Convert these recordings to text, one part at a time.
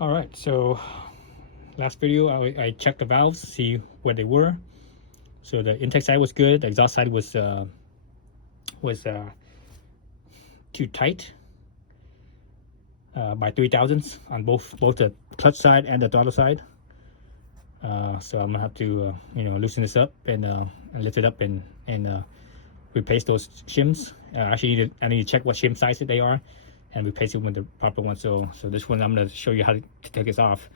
All right, so last video I checked the valves, see where they were. So the intake side was good. The exhaust side was too tight by 3 thousandths on both the clutch side and the throttle side. So I'm gonna have to loosen this up and lift it up and replace those shims. Actually, I need to check what shim size they are and replace it with the proper one. So this one I'm going to show you how to take this off.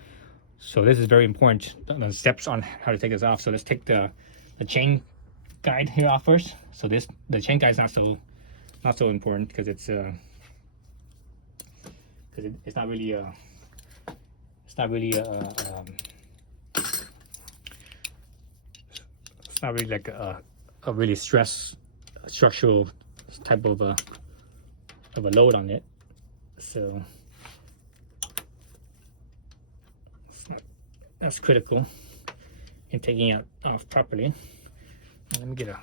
So this is very important, the steps on how to take this off. So let's take the chain guide here off first. So the chain guide is not so important because it's not really like a really structural type of a load on it. So that's critical in taking it off properly. Let me get a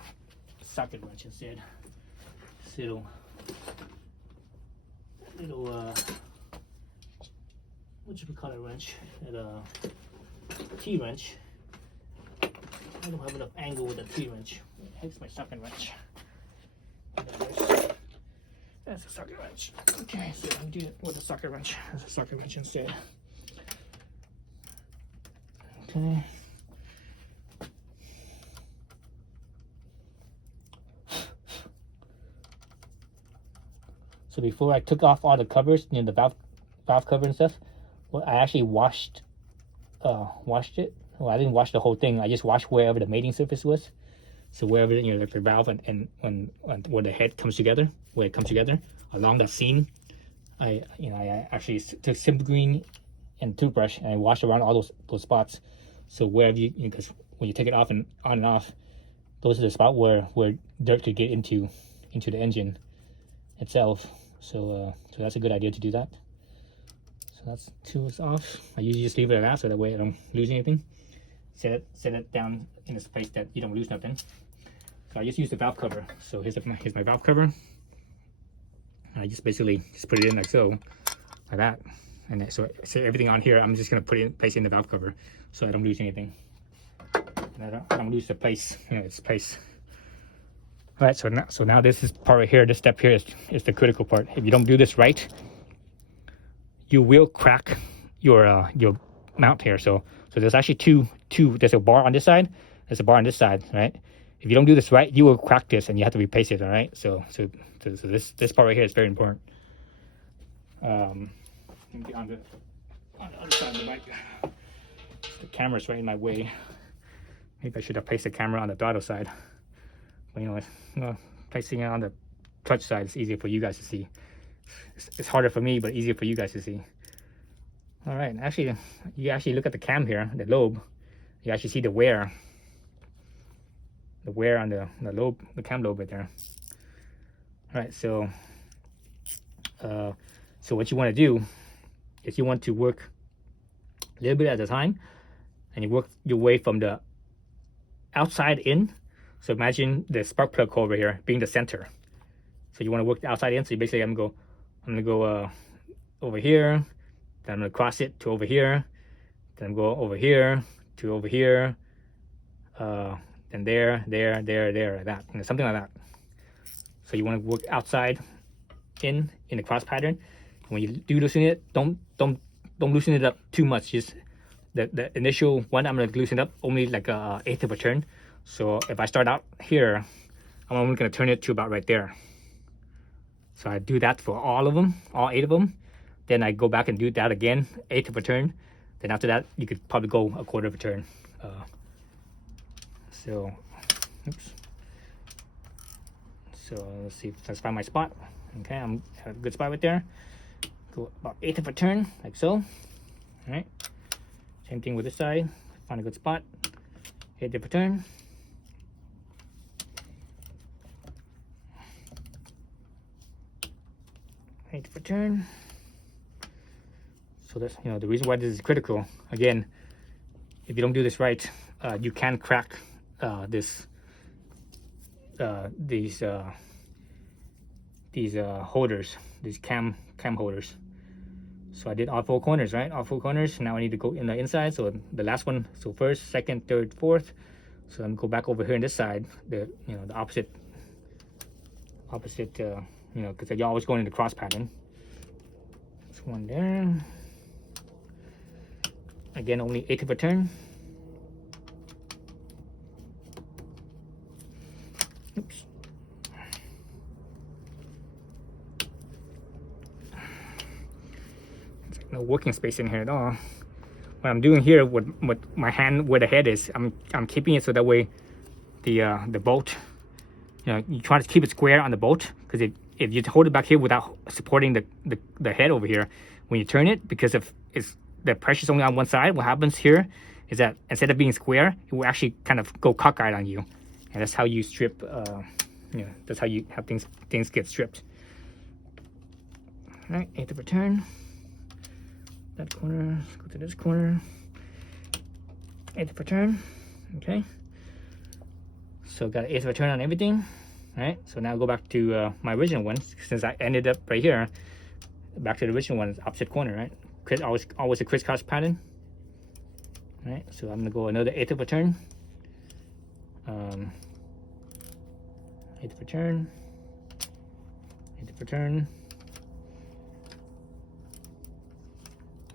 socket wrench instead. This little what should we call it, wrench? A T-wrench. I don't have enough angle with a T-wrench. Here's my socket wrench. That's a socket wrench. Okay, so I'm doing it with a socket wrench. That's a socket wrench instead. Okay. So before I took off all the covers, the valve cover and stuff, well, I actually washed it. Well, I didn't wash the whole thing. I just washed wherever the mating surface was. So wherever like the valve and where the head comes together, where it comes together along that seam, I actually took Simple Green and toothbrush and I washed around all those spots. So wherever because when you take it off and on and off, those are the spots where dirt could get into the engine itself. So that's a good idea to do that. So that's two is off. I usually just leave it at that so that way I don't lose anything. Set it down in a place that you don't lose nothing. So I just use the valve cover. So here's my valve cover. I just basically put it in like so, like that. And so everything on here, I'm just gonna place it in the valve cover so I don't lose anything. And I don't lose the place, its place. All right, so now this is part right here. This step here is the critical part. If you don't do this right, you will crack your mount here. So there's actually two. There's a bar on this side. There's a bar on this side, right? If you don't do this right, you will crack this, and you have to replace it. All right. So this part right here is very important. Let me get on the other side of the bike. The camera's right in my way. Maybe I should have placed the camera on the throttle side. But placing it on the clutch side is easier for you guys to see. It's harder for me, but easier for you guys to see. All right, actually, you actually look at the cam here, the lobe. You actually see the wear on the lobe, the cam lobe right there. All right, so what you want to do is you want to work a little bit at a time, and you work your way from the outside in. So imagine the spark plug over here being the center. So you want to work the outside in. So you basically, I'm gonna go over here. Then I'm gonna cross it to over here. Then go over here to over here. Then there, like that. Something like that. So you want to work outside in the cross pattern. When you do loosen it, don't loosen it up too much. Just the initial one, I'm gonna loosen it up only like a 1/8 of a turn. So if I start out here, I'm only gonna turn it to about right there. So I do that for all of them, all 8 of them. Then I go back and do that again, 1/8 of a turn. Then after that, you could probably go a 1/4 of a turn. So let's see, let's find my spot. Okay, I'm at a good spot right there. Go about 1/8 of a turn, like so. All right. Same thing with this side. Find a good spot. 1/8 of a turn. For turn. So that's the reason why this is critical. Again, if you don't do this right, you can crack these holders, these cam holders. So I did all 4 corners, right? All 4 corners. Now I need to go in the inside. So the last one, so first, second, third, fourth. So I'm go back over here on this side, the the opposite, because you're always going in the cross pattern. This one there. Again, only 1/8 of a turn. Oops. No working space in here at all. What I'm doing here with my hand where the head is, I'm keeping it so that way the bolt, you try to keep it square on the bolt, because if you hold it back here without supporting the head over here, when you turn it, because if the pressure's only on one side, what happens here is that instead of being square, it will actually kind of go cockeyed on you, and that's how you strip. That's how you have things get stripped. All right, 1/8 of a turn. That corner, go to this corner, 1/8 of a turn. Okay, so got 1/8 of a turn on everything. All right, so now go back to my original one, since I ended up right here. Back to the original one, opposite corner, right? Always a crisscross pattern. All right, so I'm gonna go another 1/8 of a turn. 1/8 of a turn, 1/8 of a turn,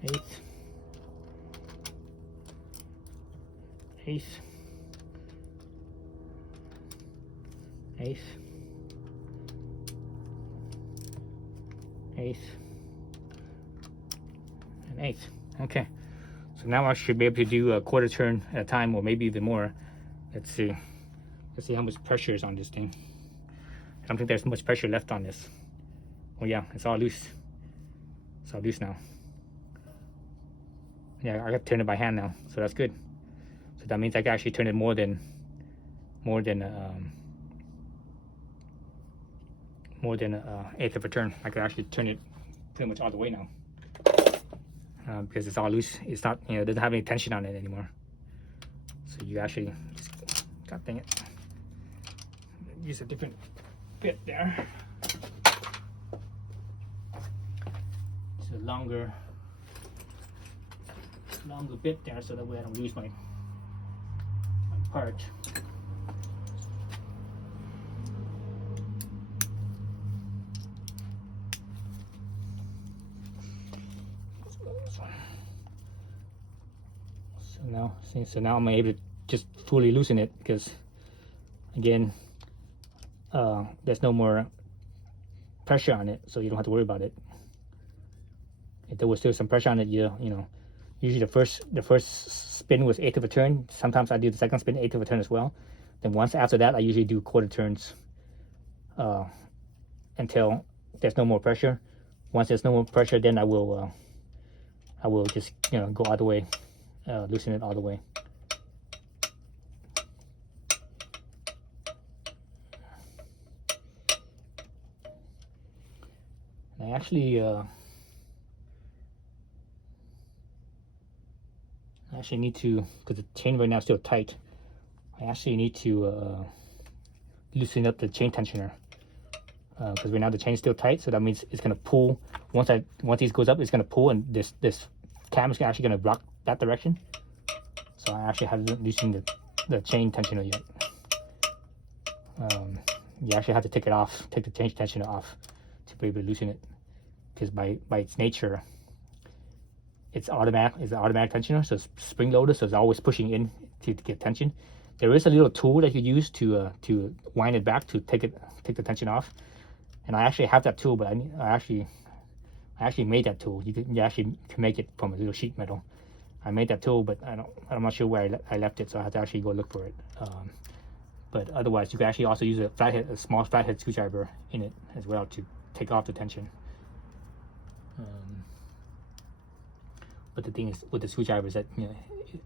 1/8, 1/8, 1/8, 1/8, and 1/8. Okay, so now I should be able to do a 1/4 turn at a time, or maybe even more. Let's see how much pressure is on this thing. I don't think there's much pressure left on this. Oh yeah, it's all loose. It's all loose now. Yeah, I got to turn it by hand now, so that's good. So that means I can actually turn it more than 1/8 of a turn. I could actually turn it pretty much all the way now, because it's all loose. It's not, it doesn't have any tension on it anymore. So you actually just, God dang it, use a different bit there. It's a longer bit there, so that way I don't lose my part. So now I'm able to just fully loosen it, because again, there's no more pressure on it, so you don't have to worry about it. If there was still some pressure on it, usually the first spin was 1/8 of a turn. Sometimes I do the second spin 1/8 of a turn as well. Then once after that, I usually do 1/4 turns until there's no more pressure. Once there's no more pressure, then I will just go all the way, loosen it all the way. And I actually need to, because the chain right now is still tight, I actually need to loosen up the chain tensioner, because right now the chain is still tight, so that means it's going to pull. Once this goes up, it's going to pull, and this cam is actually going to block that direction. So I actually haven't loosened the chain tensioner yet. You actually have to take the chain tensioner off to be able to loosen it, because by its nature, it's automatic tensioner, so it's spring loaded, so it's always pushing in to get tension. There is a little tool that you use to wind it back to take the tension off, and I actually have that tool, but I actually made that tool. You actually can make it from a little sheet metal. I made that tool, but I'm not sure where I left it, so I have to actually go look for it. But otherwise, you can actually also use a small flathead screwdriver in it as well to take off the tension. But the thing is with the screwdriver is that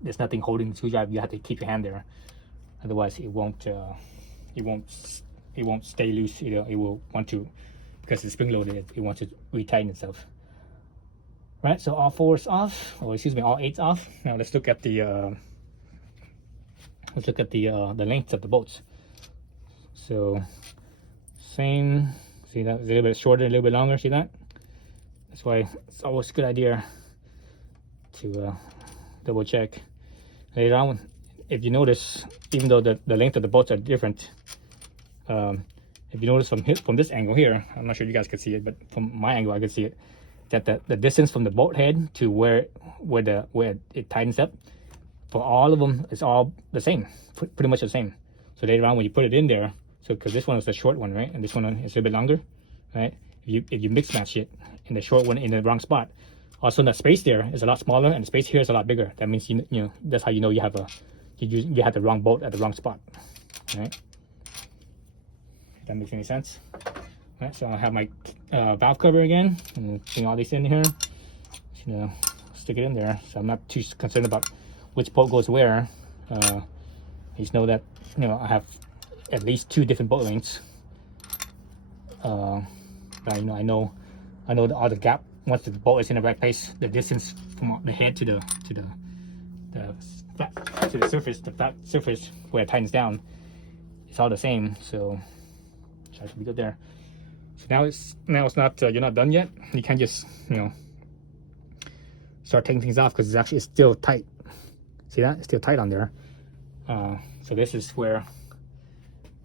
there's nothing holding the screwdriver. You have to keep your hand there, otherwise it won't stay loose. It will want to, because it's spring loaded, it wants to retighten itself. Right, so all 4's off, or excuse me, all 8's off. Now let's look at the lengths of the bolts. So same, see that, it's a little bit shorter, a little bit longer. See that? That's why it's always a good idea to double check. Later on, if you notice, even though the length of the bolts are different, if you notice from this angle here, I'm not sure you guys can see it, but from my angle I can see it, that the distance from the bolt head to where it tightens up, for all of them, it's all the same, pretty much the same. So later on when you put it in there, so because this one is the short one, right, and this one is a little bit longer, right? If you mix match it in the short one in the wrong spot, also the space there is a lot smaller and the space here is a lot bigger. That means you know that's how you know you have you had the wrong bolt at the wrong spot, right? If that makes any sense. Right, so I'll have my valve cover again and bring all these in here. Just, you know, stick it in there. So I'm not too concerned about which bolt goes where. I just know that, you know, I have at least 2 different bolt lengths. But you know, I know all the gap. Once the bolt is in the right place, the distance from the head to the surface, the flat surface where it tightens down, it's all the same. So try to be good there. So now it's not you're not done yet. You can't just, you know, start taking things off because it's still tight. See that? It's still tight on there. So this is where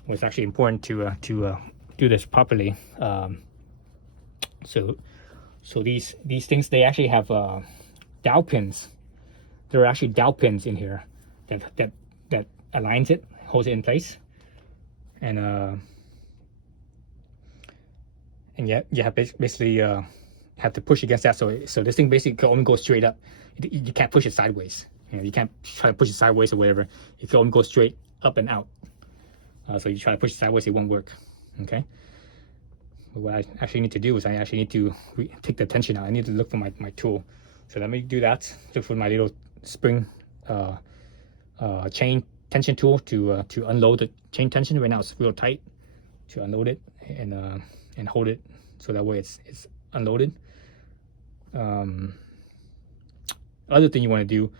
it's actually important to do this properly. So these things, they actually have dowel pins. There are actually dowel pins in here that aligns it, holds it in place, and yet you have basically have to push against that. So this thing basically can only go straight up. You can't push it sideways. You know, you can't try to push it sideways or whatever. It can only go straight up and out. So you try to push it sideways, it won't work. Okay. But what I actually need to do is I actually need to take the tension out. I need to look for my tool. So let me do that. Look for my little spring chain tension tool to unload the chain tension. Right now it's real tight. To unload it and hold it so that way it's unloaded. Other thing you want to do,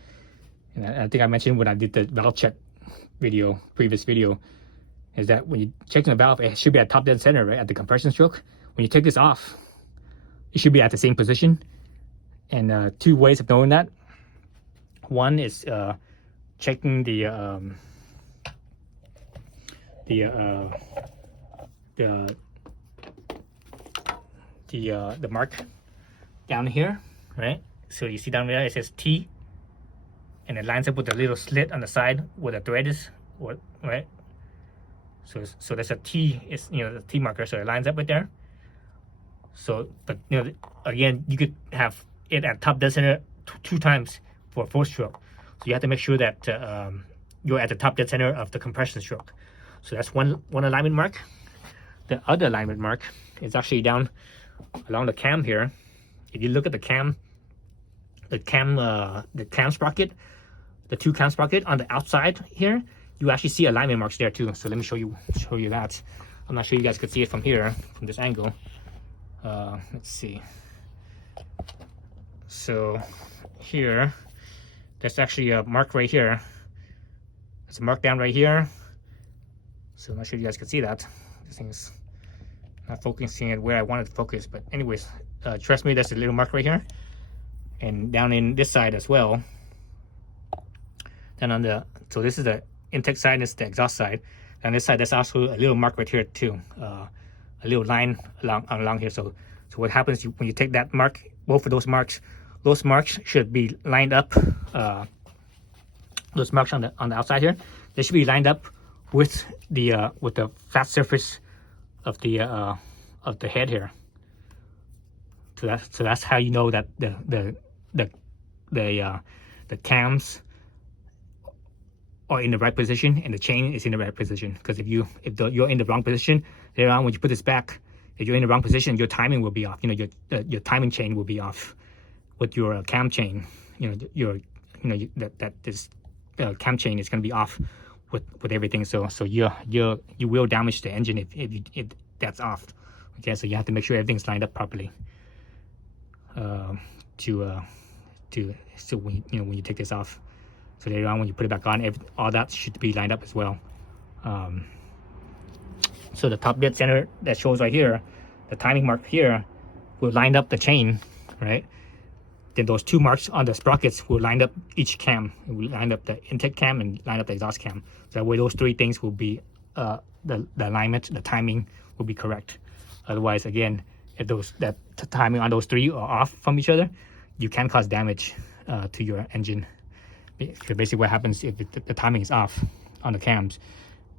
and I think I mentioned when I did the valve check video, previous video, is that when you check the valve, it should be at top dead center, right, at the compression stroke. When you take this off, it should be at the same position. And 2 ways of knowing that. One is checking the mark down here, right? So you see down there it says T, and it lines up with the little slit on the side where the thread is, right? So there's a T, is, you know, the T marker, so it lines up right there. So, but you know, again, you could have it at top dead center 2 times for a 4 stroke. So you have to make sure that you're at the top dead center of the compression stroke. So that's one alignment mark. The other alignment mark is actually down along the cam here. If you look at the cam sprocket, the 2 cam sprocket on the outside here, you actually see alignment marks there too. So let me show you that. I'm not sure you guys could see it from here, from this angle. Let's see. So here, there's actually a mark right here. There's a mark down right here. So I'm not sure you guys can see that. This thing's not focusing it where I wanted to focus. But anyways, trust me, there's a little mark right here. And down in this side as well. Then so this is the intake side, this is the exhaust side. On this side, there's also a little mark right here too. A little line along here. So what happens when you take that mark, both of those marks should be lined up. Those marks on the outside here, they should be lined up with the flat surface of the head here. So that's how you know that the cams are in the right position and the chain is in the right position. Because if you're in the wrong position, later on when you put this back, if you're in the wrong position, your timing will be off. You know, your timing chain will be off with your cam chain. You know, this cam chain is going to be off with everything. So you will damage the engine if that's off. Okay, so you have to make sure everything's lined up properly. So when you take this off, so later on when you put it back on, all that should be lined up as well. So the top dead center that shows right here, the timing mark here, will line up the chain right? Then those 2 marks on the sprockets will line up each cam. It will line up the intake cam and line up the exhaust cam. So that way those 3 things will be, the alignment, the timing will be correct. Otherwise, again, if that timing on those 3 are off from each other, you can cause damage to your engine. Because basically what happens if the timing is off on the cams,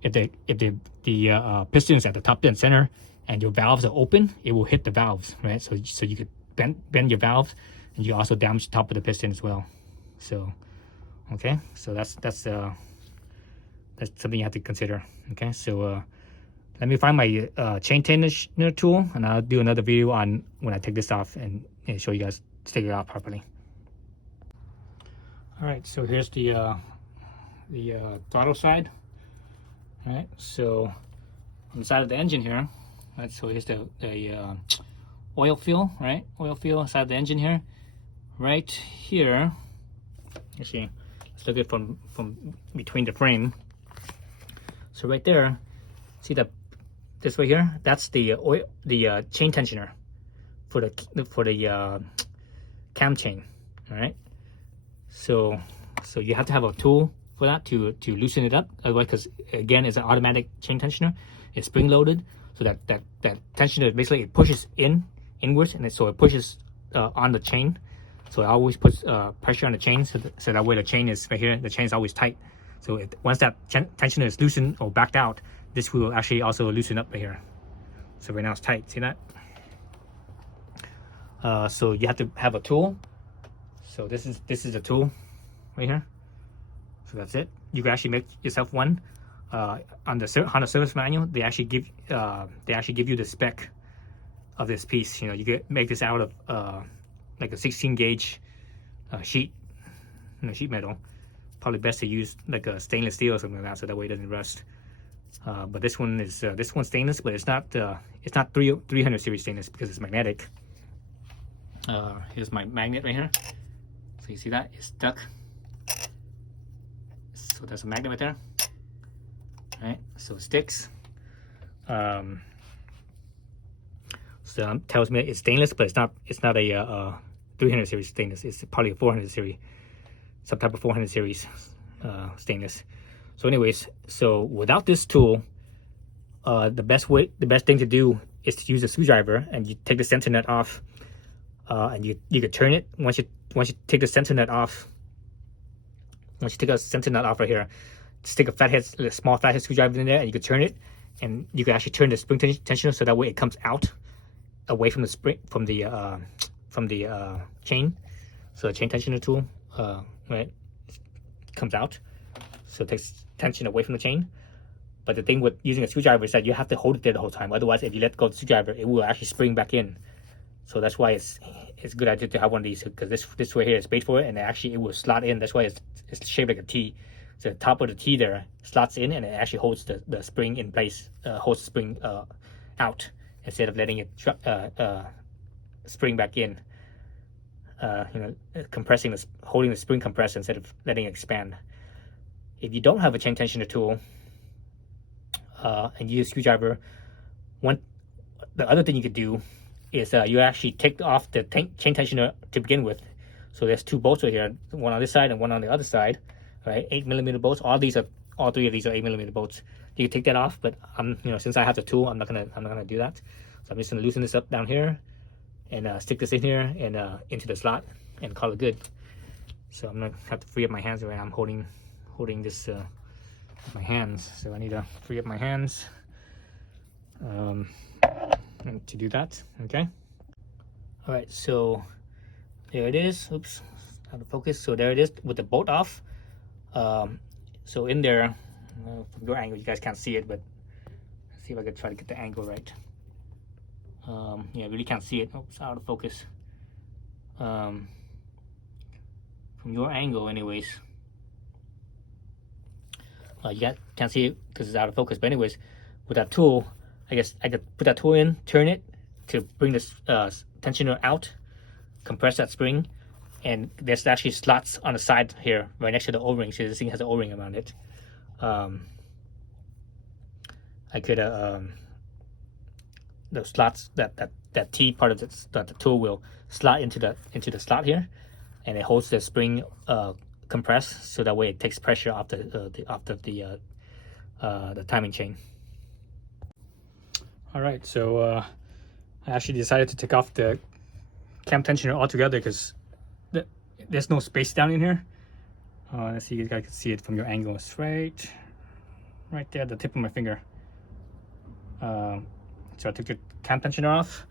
if the pistons at the top and center and your valves are open, it will hit the valves, right? So you could bend your valves, and you also damage the top of the piston as well. So, okay, so that's something you have to consider. Okay, so let me find my chain tensioner tool, and I'll do another video on when I take this off and show you guys to take it out properly. All right, so here's the throttle side. All right, so on the side of the engine here, right, so here's the oil fill, right? Oil fill inside of the engine here. Right here, actually, let's look at it from between the frame. So right there, see this right here? That's the chain tensioner for the cam chain. All right. So you have to have a tool for that to loosen it up. Otherwise, because again, it's an automatic chain tensioner. It's spring loaded, so that tensioner basically it pushes inwards, and so it pushes on the chain. So it always puts pressure on the chain, so that way the chain is right here. The chain is always tight. So once that tensioner is loosened or backed out, this will actually also loosen up right here. So right now it's tight. See that? So you have to have a tool. So this is the tool right here. So that's it. You can actually make yourself one. On the Honda service manual, they actually give you the spec of this piece. You know, you can make this out of like a 16 gauge sheet metal. Probably best to use like a stainless steel or something like that, so that way it doesn't rust. But this one's stainless, but it's not 300 series stainless because it's magnetic. Here's my magnet right here. So you see that it's stuck. So there's a magnet right there. All right, so it sticks. So it tells me it's stainless, but it's not a 300 series stainless. It's probably a 400 series, some type of 400 series stainless. So anyways, so without this tool, the best thing to do is to use a screwdriver, and you take the center nut off, and you could turn it. Once you take the center nut off, right here, stick a small fathead screwdriver in there, and you could turn it, and you can actually turn the spring tensioner so that way it comes out away from the spring from the chain. So the chain tensioner tool, right, comes out, so it takes tension away from the chain. But the thing with using a screwdriver is that you have to hold it there the whole time. Otherwise, if you let go of the screwdriver, it will actually spring back in. So that's why it's a good idea to have one of these, because this right here is made for it, and actually it will slot in. That's why it's shaped like a T. So the top of the T there slots in, and it actually holds the spring in place, holds the spring out instead of letting it spring back in. Holding the spring compressed instead of letting it expand. If you don't have a chain tensioner tool and you use a screwdriver, the other thing you could do is you actually take off the chain tensioner to begin with. So there's 2 bolts right here, one on this side and one on the other side, right? 8mm bolts. All 3 of these are 8mm bolts. You can take that off, but since I have the tool, I'm not gonna do that. So I'm just gonna loosen this up down here and stick this in here and into the slot and call it good. So I'm gonna have to free up my hands right now. I'm holding this with my hands, so I need to free up my hands to do that. Okay. All right, so there it is. Oops, out of focus. So there it is with the bolt off. So in there, from your angle, you guys can't see it, but let's see if I can try to get the angle right. Yeah, I really can't see it. Oops, out of focus. From your angle, anyways, you can't see it because it's out of focus. But anyways, with that tool, I guess I could put that tool in, turn it to bring this tensioner out, compress that spring, and there's actually slots on the side here, right next to the O-ring. So this thing has an O-ring around it. I could those slots that that T part of the tool will slot into the slot here, and it holds the spring compressed, so that way it takes pressure off the timing chain. All right, so I actually decided to take off the cam tensioner altogether because there's no space down in here. Let's see, you guys can see it from your angle. It's right there at the tip of my finger. So I took the cam tensioner off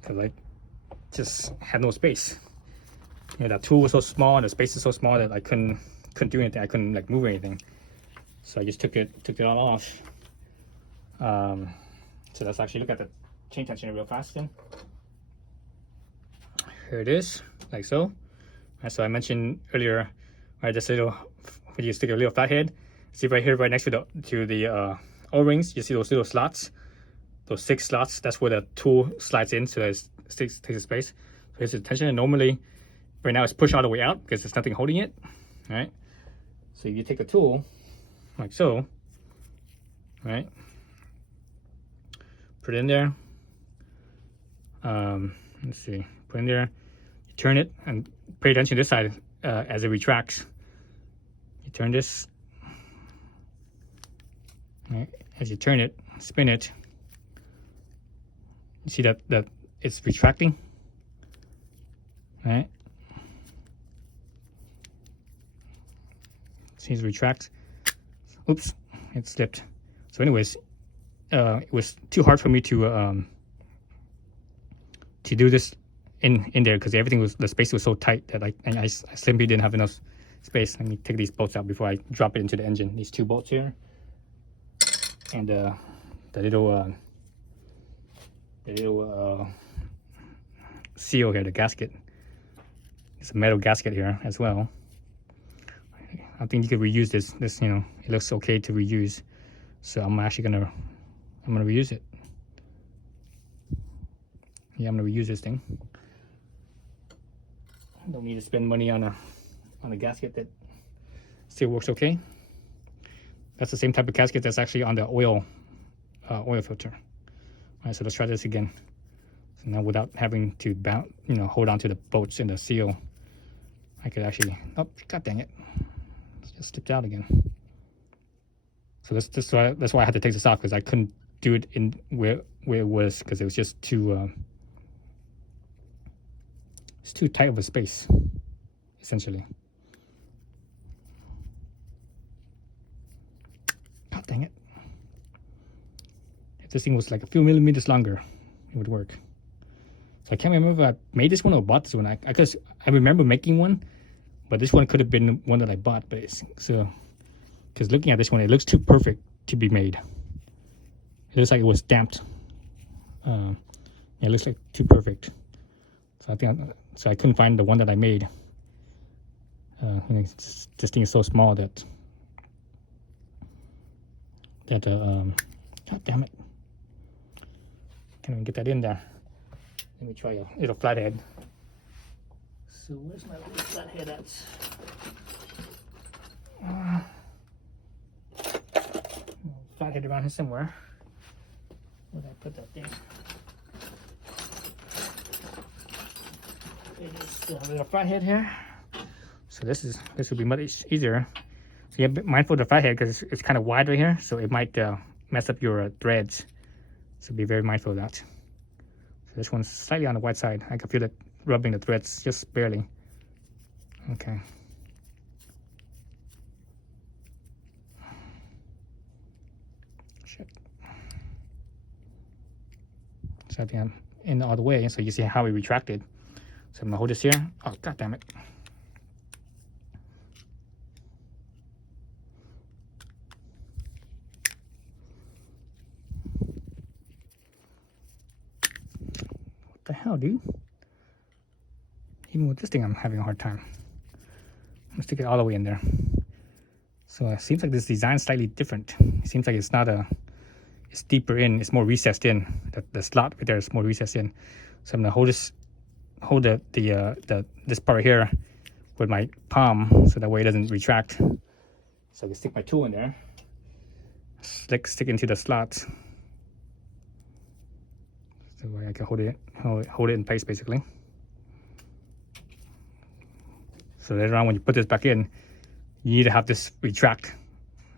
because I just had no space. You know, that tool was so small and the space is so small that I couldn't do anything. I couldn't like move anything. So I just took it all off. So let's actually look at the chain tensioner real fast then. Here it is, like so. And so I mentioned earlier, right, this little, when you stick a little flathead, see right here, right next to the O-rings, you see those little slots, those 6 slots. That's where the tool slides in, so it takes a space. So here's the tensioner. Normally, right now it's pushed all the way out because there's nothing holding it, right? So you take the tool, like so, right? Put it in there. Let's see, put it in there. You turn it and pay attention to this side as it retracts. You turn this, right? As you turn it, spin it. You see that it's retracting, right? See, it retracts. Oops, it slipped. So, anyways, it was too hard for me to do this in there because the space was so tight that I simply didn't have enough space. Let me take these bolts out before I drop it into the engine. These 2 bolts here, and the little seal here, the gasket. It's a metal gasket here as well. I think you could reuse this, you know, it looks okay to reuse. So I'm actually gonna reuse it. Yeah, I'm gonna reuse this thing. I don't need to spend money on a gasket that still works okay. That's the same type of gasket that's actually on the oil filter. All right, so let's try this again. So now without having to hold on to the bolts and the seal, I could actually, oh, god dang it. It just slipped out again. So that's why I had to take this off, because I couldn't do it in where it was, because it was just too it's too tight of a space, essentially. God dang it. If this thing was like a few millimeters longer, it would work. So I can't remember if I made this one or bought this one. I remember making one, but this one could have been one that I bought. But because looking at this one, it looks too perfect to be made. It looks like it was stamped. It looks like too perfect. So I couldn't find the one that I made. This thing is so small that god damn it, can't even get that in there. Let me try a little flathead. So where's my little flathead at? Flathead around here somewhere. Where did I put that thing? It is a little flathead here. So this will be much easier. So you have to be mindful of the flathead because it's kind of wide right here, so it might mess up your threads. So be very mindful of that. So this one's slightly on the wide side. I can feel it rubbing the threads just barely. Okay. Shit. So I think I'm in all the way, so you see how it retracted. So I'm gonna hold this here. Oh, god damn it. What the hell, dude? Even with this thing, I'm having a hard time. I'm gonna stick it all the way in there. So it seems like this design is slightly different. It seems like it's not it's deeper in, it's more recessed in. The slot right there is more recessed in. So I'm gonna hold this part here with my palm, so that way it doesn't retract. So I can stick my tool in there, stick into the slot. So I can hold it in place basically. So later on when you put this back in, you need to have this retract,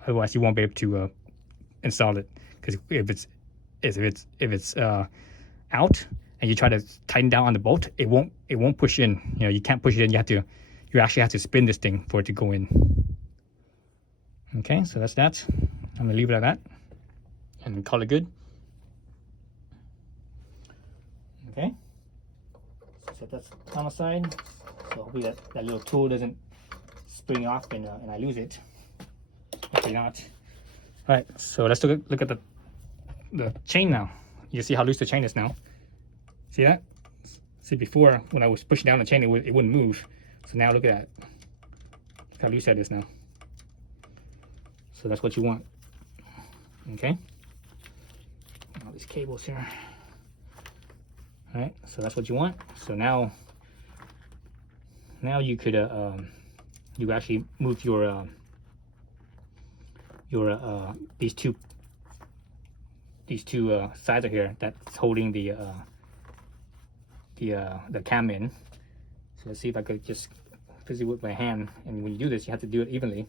otherwise you won't be able to install it. Because if it's out and you try to tighten down on the bolt, it won't push in. You know, you can't push it in. You actually have to spin this thing for it to go in. Okay, so that's that. I'm gonna leave it at that and call it good. Okay, so set that on the side. So hopefully that little tool doesn't spring off and I lose it. Hopefully not. All right, so let's look at the chain now. You see how loose the chain is now. See that? See, before when I was pushing down the chain, it wouldn't move. So now look at that. Look how loose that is now. So that's what you want. Okay. All these cables here. All right. So that's what you want. So now you could you actually move your these two sides are here that's holding the cam in. So let's see if I could just physically with my hand, and when you do this you have to do it evenly.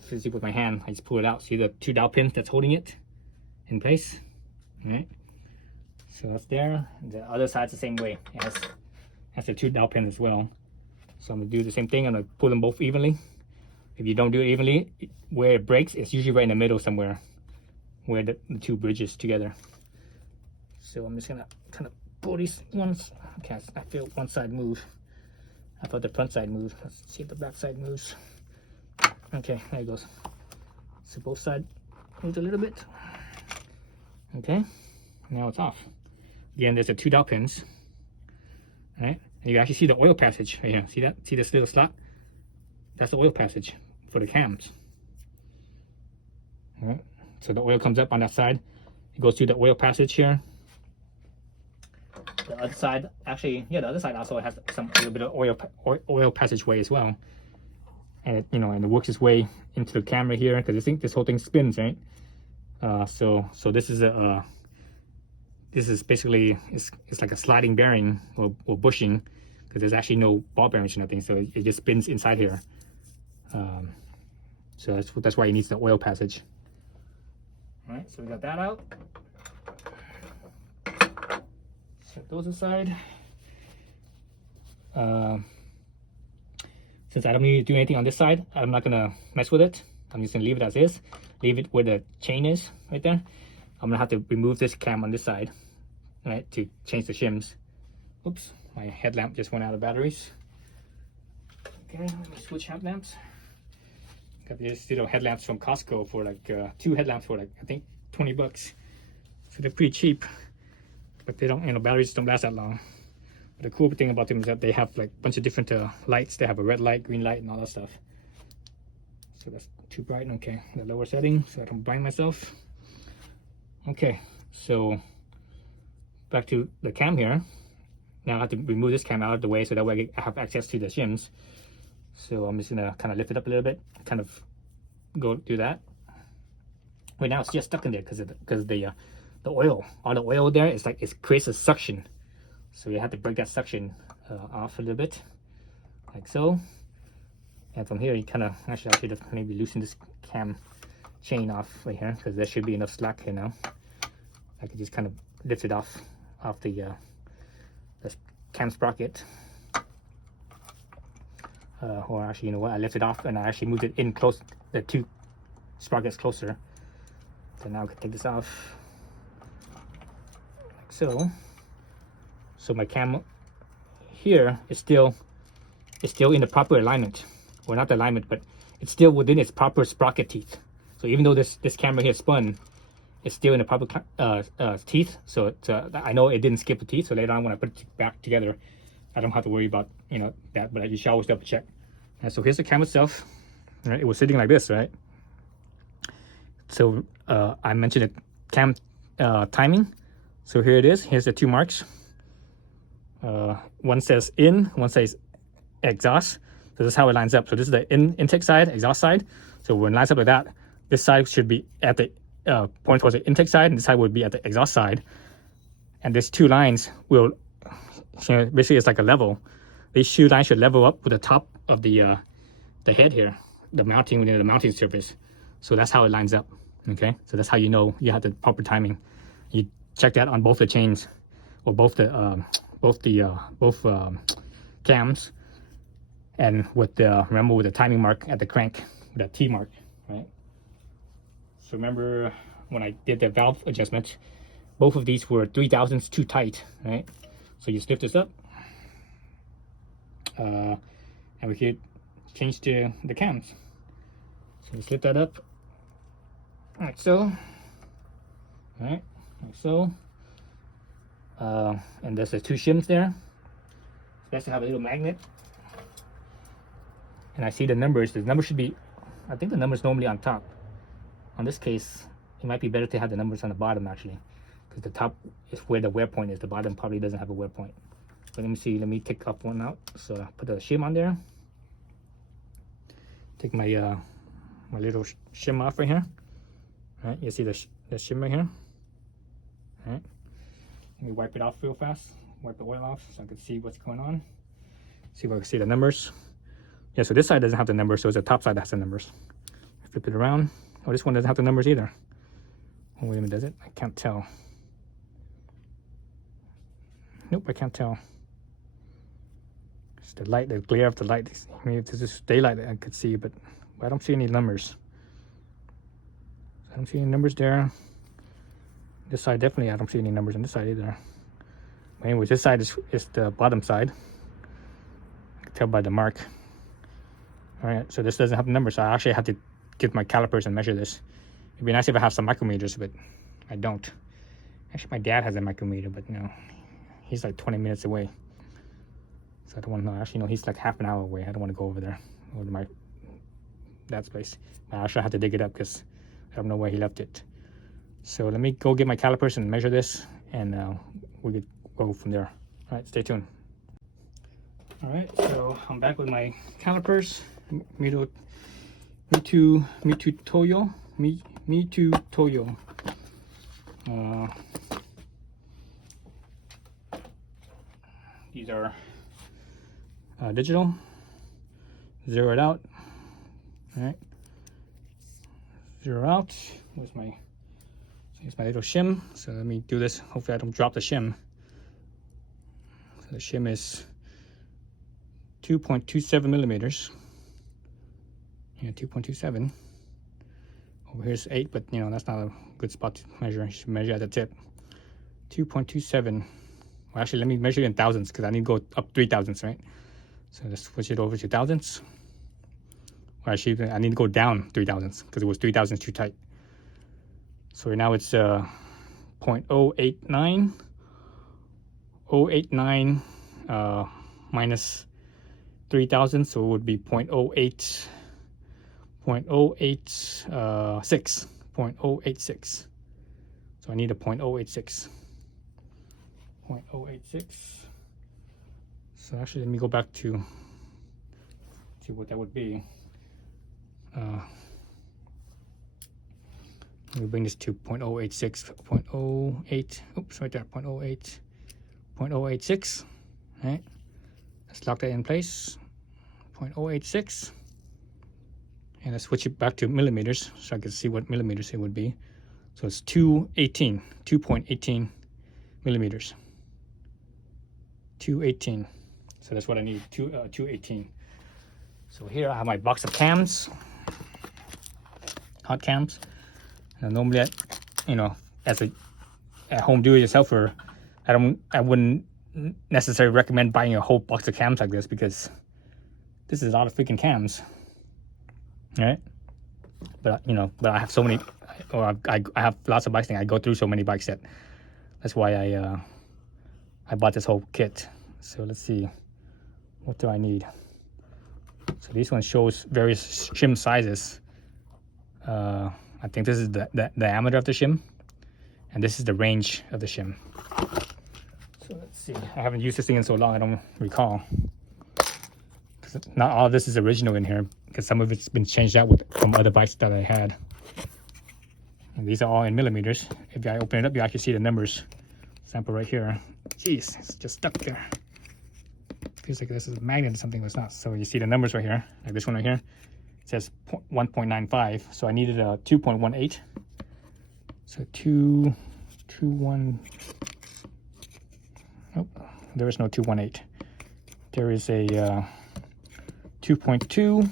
Physically with my hand, I just pull it out. See the two dowel pins that's holding it in place? All right, so that's there. The other side's the same way. It has the two dowel pins as well. So I'm gonna do the same thing. I'm gonna pull them both evenly. If you don't do it evenly, where it breaks, it's usually right in the middle somewhere, where the two bridges together. So I'm just gonna kind of pull these ones. Okay, I feel one side move. I thought the front side moved. Let's see if the back side moves. Okay, there it goes. So both sides moved a little bit. Okay, now it's off. Again, there's the two dowel pins. All right, and you actually see the oil passage right here. See that? See this little slot? That's the oil passage for the cams. All right, so the oil comes up on that side. It goes through the oil passage here. The other side, actually, yeah, the other side also has a little bit of oil passageway as well. And it, and it works its way into the camera here, because I think this whole thing spins, right? So this is basically it's like a sliding bearing or bushing, because there's actually no ball bearings or nothing, so it just spins inside here. So that's why it needs the oil passage. All right, so we got that out. Set those aside. Since I don't need to do anything on this side, I'm not gonna mess with it. I'm just gonna leave it as is. Leave it where the chain is, right there. I'm gonna have to remove this cam on this side, right, to change the shims. Oops, my headlamp just went out of batteries. Okay, let me switch headlamps. Got these little headlamps from Costco for like 2 headlamps for like I think 20 bucks. So they're pretty cheap, but they don't, batteries don't last that long. But the cool thing about them is that they have like a bunch of different lights. They have a red light, green light, and all that stuff. So that's too bright. Okay, the lower setting so I don't blind myself. Okay, so back to the cam here. Now I have to remove this cam out of the way so that way I have access to the shims. So I'm just gonna kind of lift it up a little bit, kind of go do that. Right now it's just stuck in there because the oil, all the oil there, it's like it creates a suction. So you have to break that suction off a little bit, like so. And from here you kind of, actually I should have maybe loosened this cam chain off right here, because there should be enough slack here now. I could just kind of lift it off the cam sprocket. Or actually, you know what, I lifted it off and I actually moved it in close, the 2 sprockets closer. So now I can take this off, like so. So my cam here is still in the proper alignment, or not the alignment, but it's still within its proper sprocket teeth. So even though this camera here spun, it's still in the proper teeth. So it's, I know it didn't skip the teeth. So later on when I put it back together, I don't have to worry about that. But you should always double check. And so here's the cam itself. Right, it was sitting like this, right? So I mentioned the cam timing. So here it is. Here's the 2 marks. One says in, one says exhaust. So this is how it lines up. So this is the intake side, exhaust side. So when it lines up like that, this side should be at the point towards the intake side, and this side would be at the exhaust side. and these two lines will, basically it's like a level. These two lines should level up with the top of the head here, the mounting surface. So that's how it lines up. Okay, so that's how you know you have the proper timing. You check that on both the chains, or both cams, and with the, remember, with the timing mark at the crank, with that T mark, right? So remember when I did the valve adjustment, both of these were 3/1000 too tight, right? So you lift this up, and we could change the cams. So you slip that up, like so, right, like so. And there's the two shims there. It's best to have a little magnet. And I see the numbers. The number should be, I think the number's normally on top. On this case, it might be better to have the numbers on the bottom actually, because the top is where the wear point is. The bottom probably doesn't have a wear point. But let me see. Let me take up one out. So I put the shim on there. Take my my little shim off right here. All right, you see the shim right here. All right. Let me wipe it off real fast. Wipe the oil off so I can see what's going on. See if I can see the numbers. Yeah, so this side doesn't have the numbers, so it's the top side that has the numbers. Flip it around. Oh, this one doesn't have the numbers either. Oh, wait a minute, does it? I can't tell. Nope, I can't tell. It's the light, the glare of the light. I mean, if this is daylight, I could see, but I don't see any numbers. I don't see any numbers there. This side, definitely, I don't see any numbers on this side either. But anyways, this side is the bottom side. I can tell by the mark. All right, so this doesn't have the numbers, so I actually have to get my calipers and measure this. It'd be nice if I have some micrometers, but I don't. Actually, my dad has a micrometer, but you know, he's like 20 minutes away. So I don't want to know. Actually, no, he's like half an hour away. I don't want to go over there, over to my dad's place. I actually have to dig it up because I don't know where he left it. So let me go get my calipers and measure this, and we could go from there. All right, stay tuned. All right, so I'm back with my calipers. Mitu Toyo. These are digital. Zero it out. All right. Zero out. Here's my little shim. So let me do this. Hopefully I don't drop the shim. So the shim is 2.27 millimeters. Yeah, 2.27. Over here's 8, but you know, that's not a good spot to measure. You should measure at the tip. 2.27. Well, actually, let me measure it in thousandths because I need to go up 3 thousandths, right? So let's switch it over to thousandths. Well, actually, I need to go down 3 thousandths because it was 3 thousandths too tight. So right now it's 0.089. 0.89 minus 3 thousandths, so it would be 0.08. 0.086. So I need a 0.086. 0.086. So actually, let me go back to see what that would be. Let me bring this to 0.086, 0.08. Oops, right there, 0.08, 0.086. All right, let's lock that in place. 0.086. And let's switch it back to millimeters so I can see what millimeters it would be. So it's 2.18 millimeters. 218. So that's what I need, 218. So here I have my box of cams, hot cams. And normally, you know, as a home do-it-yourselfer, I wouldn't necessarily recommend buying a whole box of cams like this because this is a lot of freaking cams. Right, but you know, I have so many, or I have lots of bikes, and I go through so many bikes that's why I bought this whole kit. So let's see, what do I need? So this one shows various shim sizes. I think this is the diameter of the shim, and this is the range of the shim. So let's see. I haven't used this thing in so long, I don't recall. Not all of this is original in here because some of it's been changed out from other bikes that I had. And these are all in millimeters. If I open it up, you actually see the numbers. example right here. Jeez, it's just stuck there. Feels like this is a magnet or something, but it's not. So you see the numbers right here, like this one right here. It says 1.95, so I needed a 2.18. So 2.21. Nope, there is no 2.18. There is a 2.2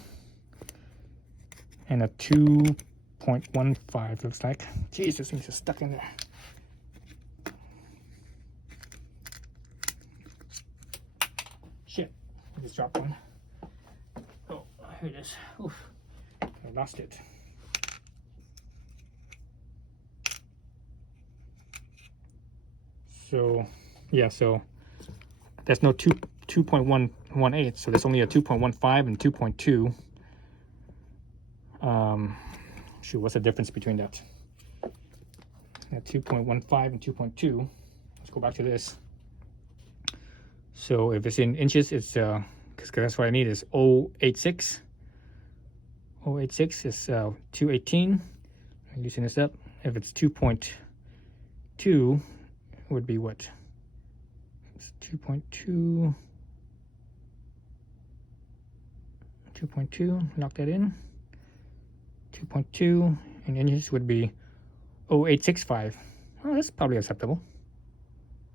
and a 2.15. Looks like. Jeez, this thing's just stuck in there. Shit, I just dropped one. Oh, here it is. Oof, I lost it. So, yeah, so there's no 2.118, so there's only a 2.15 and 2.2. Shoot, what's the difference between that? 2.15 and 2.2. Let's go back to this. So if it's in inches, it's because that's what I need is 0.86. 0.86 is 218. I'm loosen this up. If it's 2.2, it would be what? It's 2.2. 2.2. Lock that in. 2.2 in inches would be 0.865. Oh, that's probably acceptable.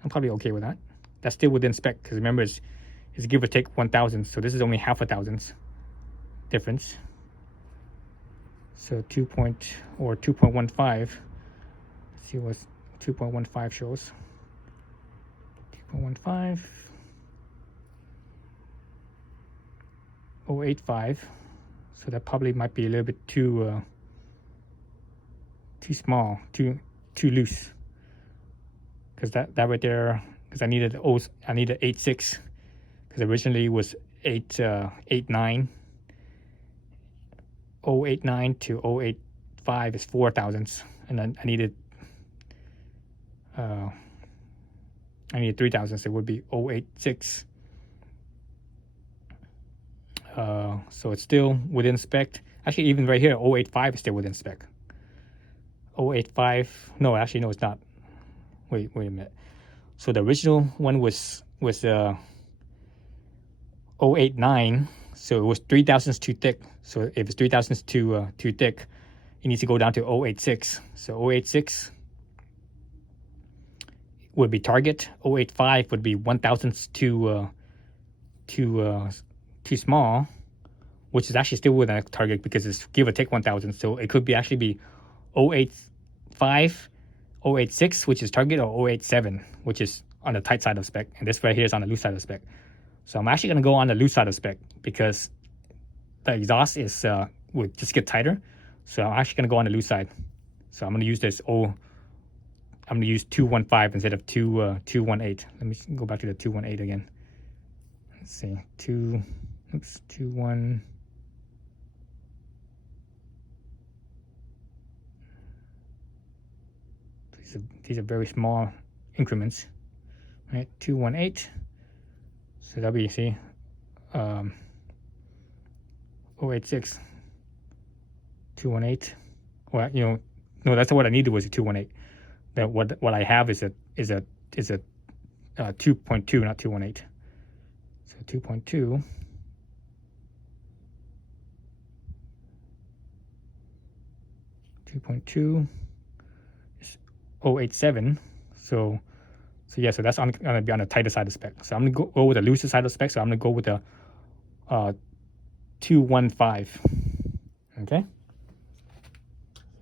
I'm probably okay with that. That's still within spec because remember it's give or take 1,000, so this is only half a thousandth difference. So 2.15. Let's see what 2.15 shows. 2.15. 0.85. So that probably might be a little bit too small, too loose. Because that right there, because I needed 8.6, because originally it was 8.9. 0.89 to 0.85 is 4 thousandths, and then I needed 3 thousandths. It would be 0.86. So it's still within spec. Actually, even right here, 0.85 is still within spec. 0.85. No, actually, no, it's not. Wait a minute. So the original one was 0.89. So it was 3 thousandths too thick. So if it's 3 thousandths too thick, it needs to go down to 0.86. So 0.86 would be target. 0.85 would be 1 thousandths too small, which is actually still within a target because it's give or take 1,000. So it could be actually be 0.85, 0.86, which is target, or 0.87, which is on the tight side of spec. And this right here is on the loose side of spec. So I'm actually going to go on the loose side of spec because the exhaust is would just get tighter. So I'm actually going to go on the loose side. So I'm going to use this I'm going to use 215 instead of 218. Let me go back to the 218 again. Let's see, 2.1. These are very small increments, right? 218. So that'll be, see, 0.86, 218. Well, no, that's what I needed was a 218. That what I have is a 2.2, not 218. So 2.2. Is 0.87. So yeah, so that's gonna be on the tighter side of spec. So I'm gonna go with the looser side of spec. So I'm gonna go with the 215. Okay.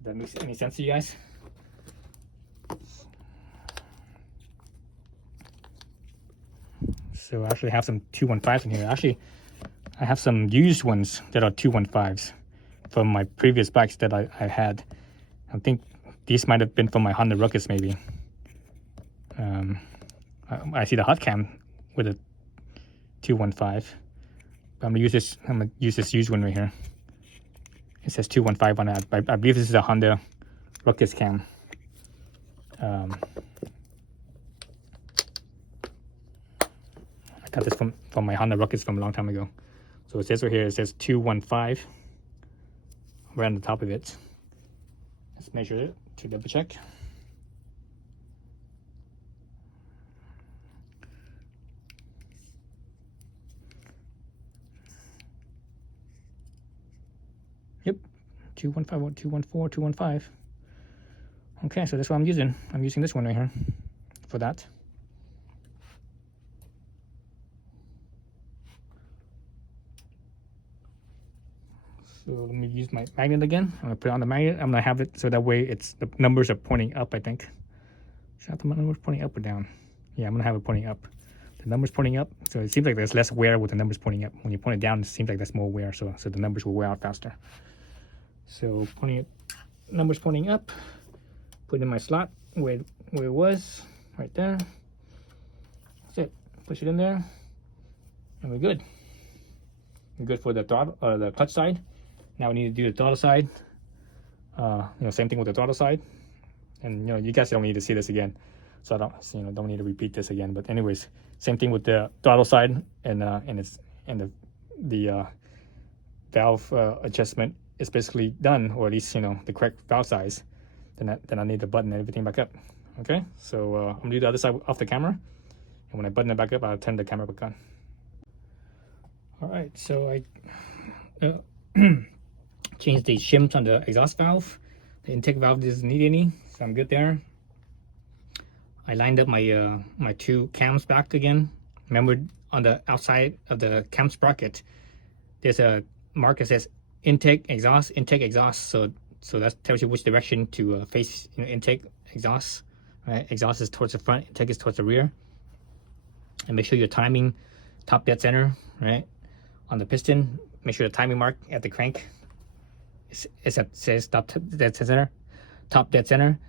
Does that make any sense to you guys? So I actually have some 215s in here. Actually, I have some used ones that are 215s from my previous bikes that I had. I think these might have been from my Honda Ruckus maybe. I see the hot cam with a 215. But I'm gonna use this used one right here. It says 215 on that. I believe this is a Honda Ruckus cam. I got this from my Honda Ruckus from a long time ago. So it says right here, it says 215 right on the top of it. Let's measure it to double check. Yep, 215, 214, 215. Okay, so that's what I'm using. I'm using this one right here for that. So let me use my magnet again. I'm gonna put it on the magnet. I'm gonna have it so that way it's the numbers are pointing up, I think. Should the numbers pointing up or down? Yeah, I'm gonna have it pointing up. The numbers pointing up, so it seems like there's less wear with the numbers pointing up. When you point it down, it seems like there's more wear, so the numbers will wear out faster. So pointing it, numbers pointing up, put it in my slot where it was, right there. That's it. Push it in there, and we're good. We're good for the throttle or the clutch side. Now we need to do the throttle side. Same thing with the throttle side. And you guys don't need to see this again, so I don't need to repeat this again. But anyways, same thing with the throttle side, and the valve adjustment is basically done, or at least the correct valve size. Then I need to button everything back up. Okay, so I'm gonna do the other side off the camera, and when I button it back up, I'll turn the camera back on. All right, so I changed the shims on the exhaust valve. The intake valve doesn't need any, so I'm good there. I lined up my my two cams back again. Remember, on the outside of the cam sprocket, there's a mark that says intake, exhaust, so that tells you which direction to face intake, exhaust. Right, exhaust is towards the front, intake is towards the rear. And make sure your timing top dead center, right? On the piston, make sure the timing mark at the crank says top dead center,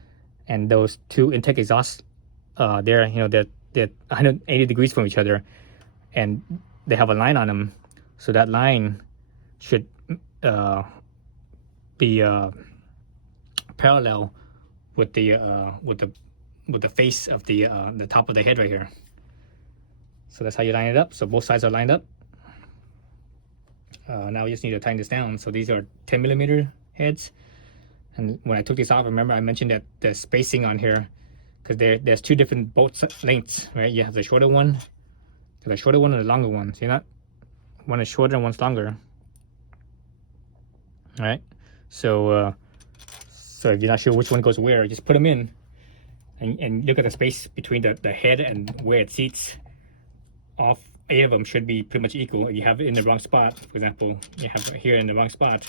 and those two intake exhausts, they're 180 degrees from each other, and they have a line on them, so that line should be parallel with the face of the top of the head right here. So that's how you line it up. So both sides are lined up. Now we just need to tighten this down. So these are 10 millimeter heads, and when I took these off, remember I mentioned that the spacing on here, because there's two different bolt lengths, right? You have the shorter one, and the longer one. See that? One is shorter and one's longer. All right. So if you're not sure which one goes where, just put them in, and look at the space between the head and where it seats. All 8 of them should be pretty much equal. If you have it in the wrong spot, for example, you have it here in the wrong spot,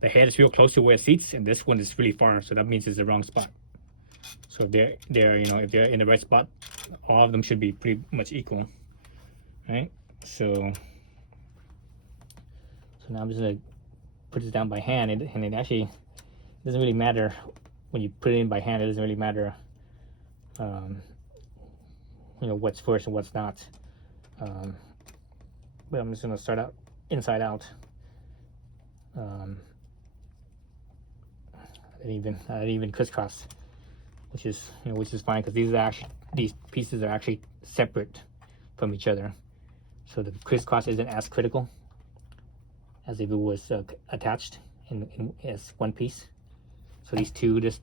the head is real close to where it seats, and this one is really far, so that means it's the wrong spot. So if they're if they're in the right spot, all of them should be pretty much equal, right? So now I'm just gonna put this down by hand, and it actually doesn't really matter when you put it in by hand. It doesn't really matter, what's first and what's not. But I'm just gonna start out inside out. I didn't even crisscross, which is fine, because these pieces are actually separate from each other, so the crisscross isn't as critical as if it was attached in as one piece. So these two, this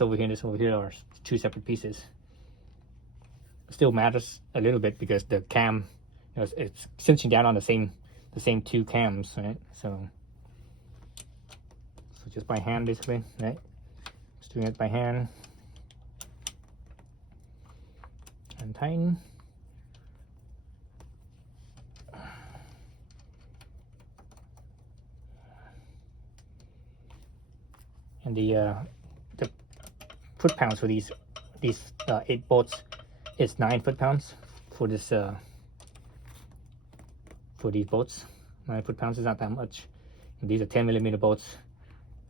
over here and this over here, are two separate pieces. It still matters a little bit because the cam, it's cinching down on the same two cams, right? So just by hand, basically, right? Just doing it by hand and tighten. And the foot pounds for these 8 bolts is 9 foot-pounds for this for these bolts. 9 foot-pounds is not that much. And these are 10 millimeter bolts.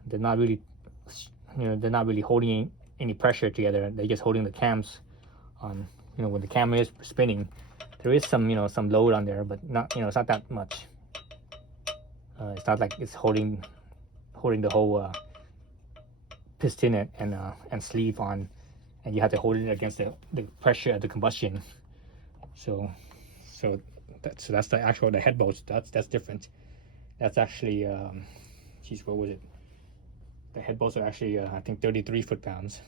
They're not really, they're not really holding any pressure together. They're just holding the cams on. When the cam is spinning, there is some some load on there, but not it's not that much. It's not like it's holding the whole piston and sleeve on, and you have to hold it against the pressure of the combustion. So that's the head bolts. That's different. That's actually what was it? The head bolts are actually I think 33 foot-pounds.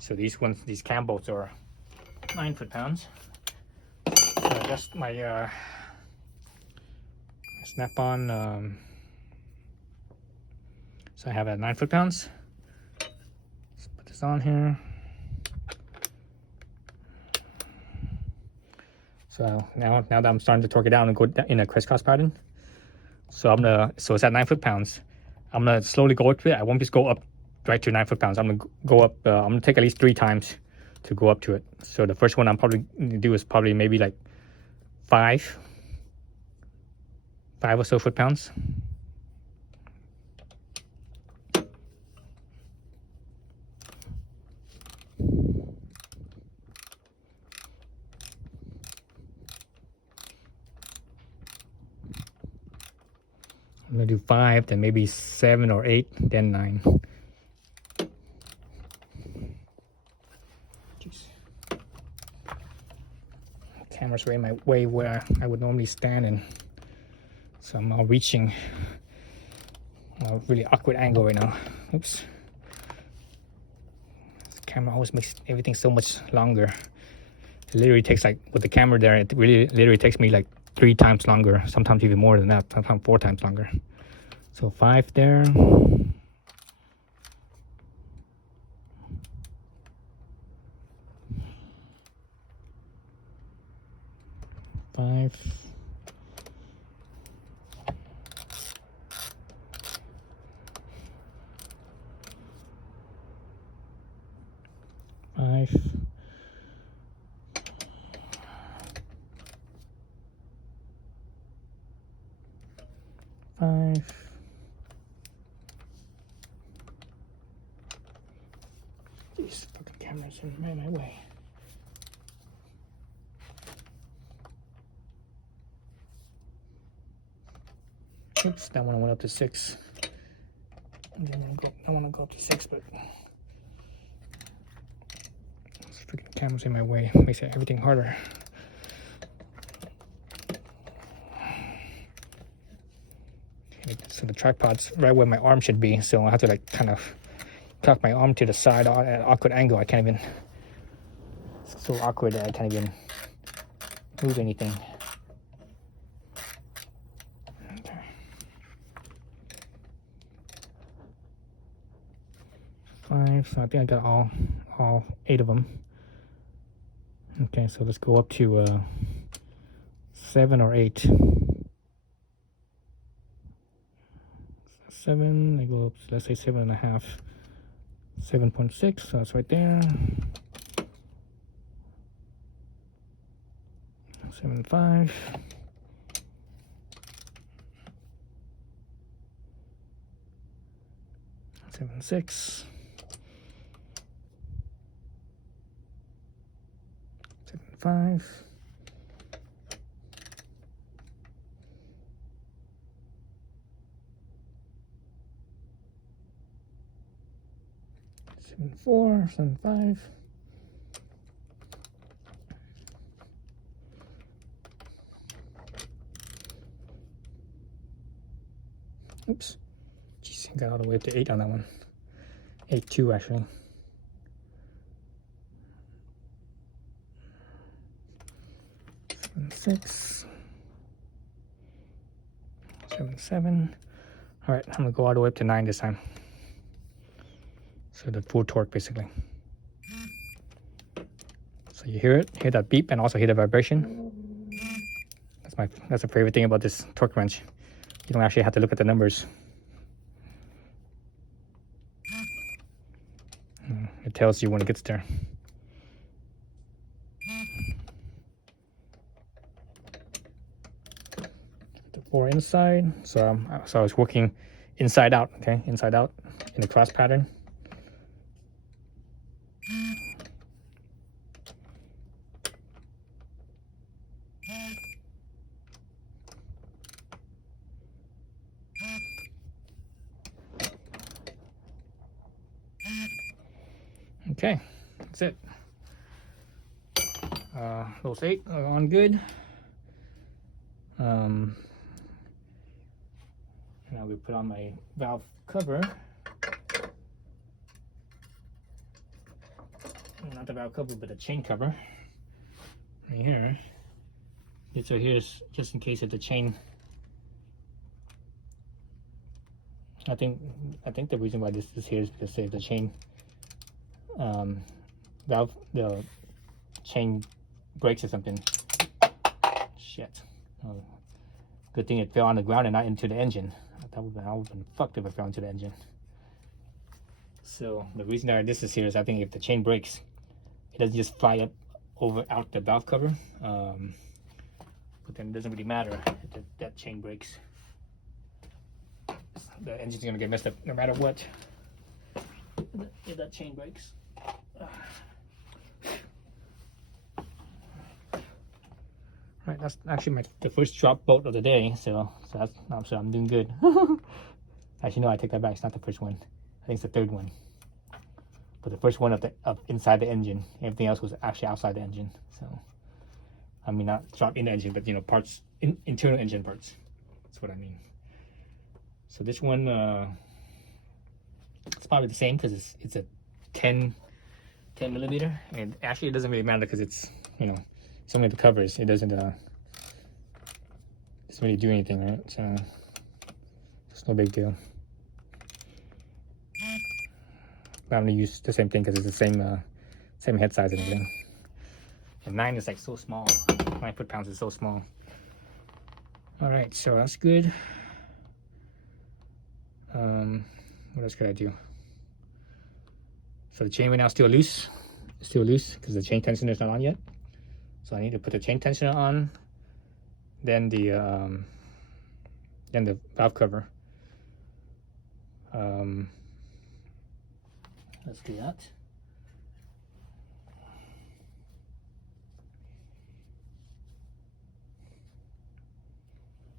So these cam bolts are 9 foot-pounds. That's my snap-on So I have it at 9 foot-pounds. Let's put this on here. So now that I'm starting to torque it down and go in a crisscross pattern. So it's at 9 foot-pounds. I'm gonna slowly go up to it. I won't just go up right to 9 foot-pounds. I'm gonna go up. I'm gonna take at least 3 times to go up to it. So the first one I'm probably gonna do is probably maybe like 5 or so foot-pounds. I'm gonna do 5, then maybe 7 or 8, then 9. Jeez. Camera's right in my way where I would normally stand, and so I'm now reaching a really awkward angle right now. Oops. This camera always makes everything so much longer. It literally takes, like, with the camera there, it really literally takes me like 3 times longer, sometimes even more than that, sometimes 4 times longer. So 5 there. 5. 5. 5. These fucking cameras are in my way. Oops, that one I went up to 6. I want to go up to 6, but this freaking camera's in my way. It makes everything harder. Okay, so the tripod's right where my arm should be, so I have to like kind of cock my arm to the side at an awkward angle. I can't even. It's so awkward that I can't even move anything. 5, so I think I got all 8 of them. Okay, so let's go up to 7 or 8. 7, they go up, let's say 7.5. 7.6, so that's right there. 7.5. 7.6. 7.5. 7.4. 7.5. Oops. Jeez, I got all the way up to 8 on that one. 8.2 actually. 7.6. 7.7. All right, I'm gonna go all the way up to 9 this time. So the full torque basically. So you hear that beep, and also hear the vibration. That's a favorite thing about this torque wrench. You don't actually have to look at the numbers. It tells you when it gets there. The 4 inside. So I was working inside out. Okay, inside out in the cross pattern. Okay, that's it. Those 8 are on good. Now we put on my valve cover. Not the valve cover, but the chain cover. Right here. So here's just in case if the chain I think the reason why this is here is because if the chain valve, the chain breaks or something. Shit. Oh, good thing it fell on the ground and not into the engine. I would have been fucked if it fell into the engine. So the reason that this is here is I think if the chain breaks, it doesn't just fly up out the valve cover. But then it doesn't really matter if that chain breaks. The engine's gonna get messed up no matter what. If that chain breaks. Right, that's actually the first drop bolt of the day, so I'm doing good. Actually, no, I take that back. It's not the first one. I think it's the third one. But the first one of inside the engine. Everything else was actually outside the engine. So, I mean, not drop in the engine, but parts, internal engine parts. That's what I mean. So this one, it's probably the same because it's a 10 millimeter, and actually it doesn't really matter because it's it's only the covers. It doesn't really do anything, right? So it's no big deal. I'm gonna use the same thing because it's the same head size and everything. And 9 is like so small. 9 foot-pounds is so small. All right, so that's good. What else could I do? So the chain right now is still loose. It's still loose because the chain tensioner is not on yet. So I need to put the chain tensioner on, then the valve cover. Let's do that.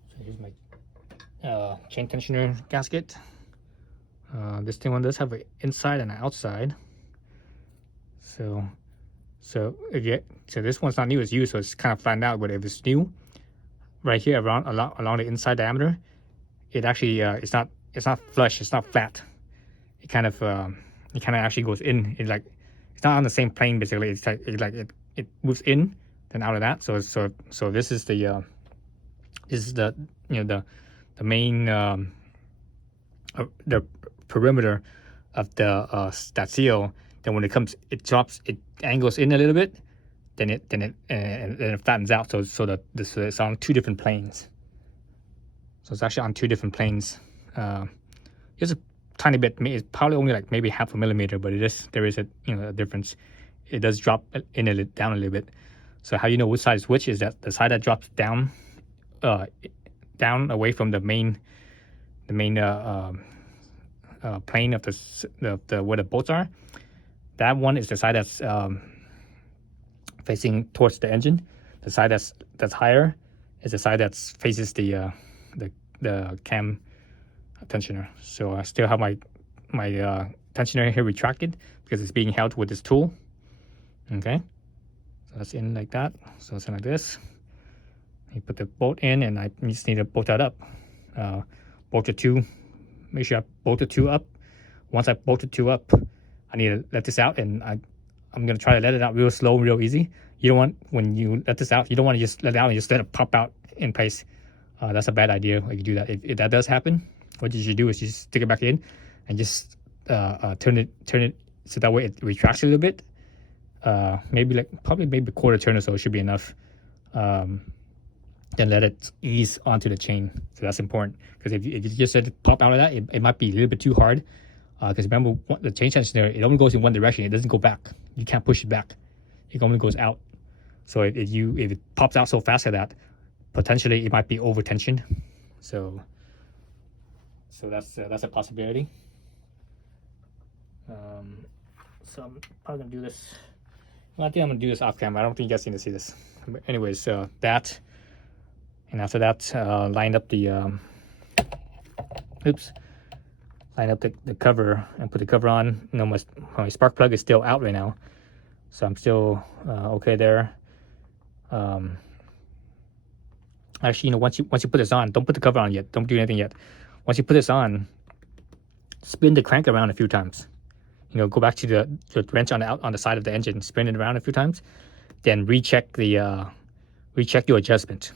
So here's my chain tensioner gasket. This one does have an inside and an outside. So this one's not new, it's used, so it's kind of flattened out. But if it's new, right here along the inside diameter, it actually it's not flush, it's not flat. It kind of actually goes in. It's not on the same plane basically. It's like it moves in then out of that. So this is the the main the perimeter of that seal. Then when it comes, it drops, it angles in a little bit, then it flattens out. So it's on 2 different planes. So it's actually on 2 different planes. Just a tiny bit. It's probably only like maybe 0.5 millimeter, but there is a difference. It does drop down a little bit. So how you know which side is which is that the side that drops down away from the main plane of the where the bolts are. That one is the side that's facing towards the engine. The side that's higher is the side that faces the cam tensioner. So I still have my tensioner here retracted because it's being held with this tool. Okay, so that's in like that. So it's in like this. You put the bolt in, and I just need to bolt that up. Bolt the 2. Make sure I bolt the 2 up. Once I bolt the 2 up, I need to let this out, and I'm going to try to let it out real slow, real easy. You don't want, when you let this out, you don't want to just let it out and just let it pop out in place. That's a bad idea if you do that. If that does happen, what you should do is you just stick it back in and just turn it so that way it retracts a little bit. Probably maybe a quarter turn or so should be enough. Then let it ease onto the chain. So that's important, because if you just let it pop out of that, it might be a little bit too hard. Because remember, the chain tensioner, it only goes in one direction. It doesn't go back. You can't push it back. It only goes out. So if it pops out so fast like that, potentially it might be over tensioned. So that's a possibility. So I'm probably gonna do this. Well, I think I'm gonna do this off camera. I don't think you guys need to see this. But anyways, that, and after that, line up the line up the cover and put the cover on. My spark plug is still out right now, so I'm still okay there. Actually, once you put this on, don't put the cover on yet. Don't do anything yet. Once you put this on, spin the crank around a few times. Go back to the wrench on the side of the engine, spin it around a few times, then recheck your adjustment.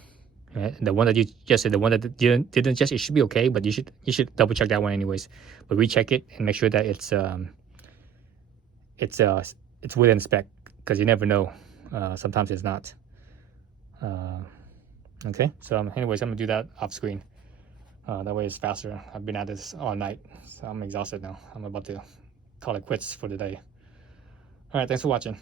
Right? The one that you just said, the one that didn't just, it should be okay, but you should double check that one anyways. But recheck it and make sure that it's within spec, because you never know. Sometimes it's not. Okay, so anyways, I'm gonna do that off screen. That way it's faster. I've been at this all night, so I'm exhausted now. I'm about to call it quits for the day. All right, thanks for watching.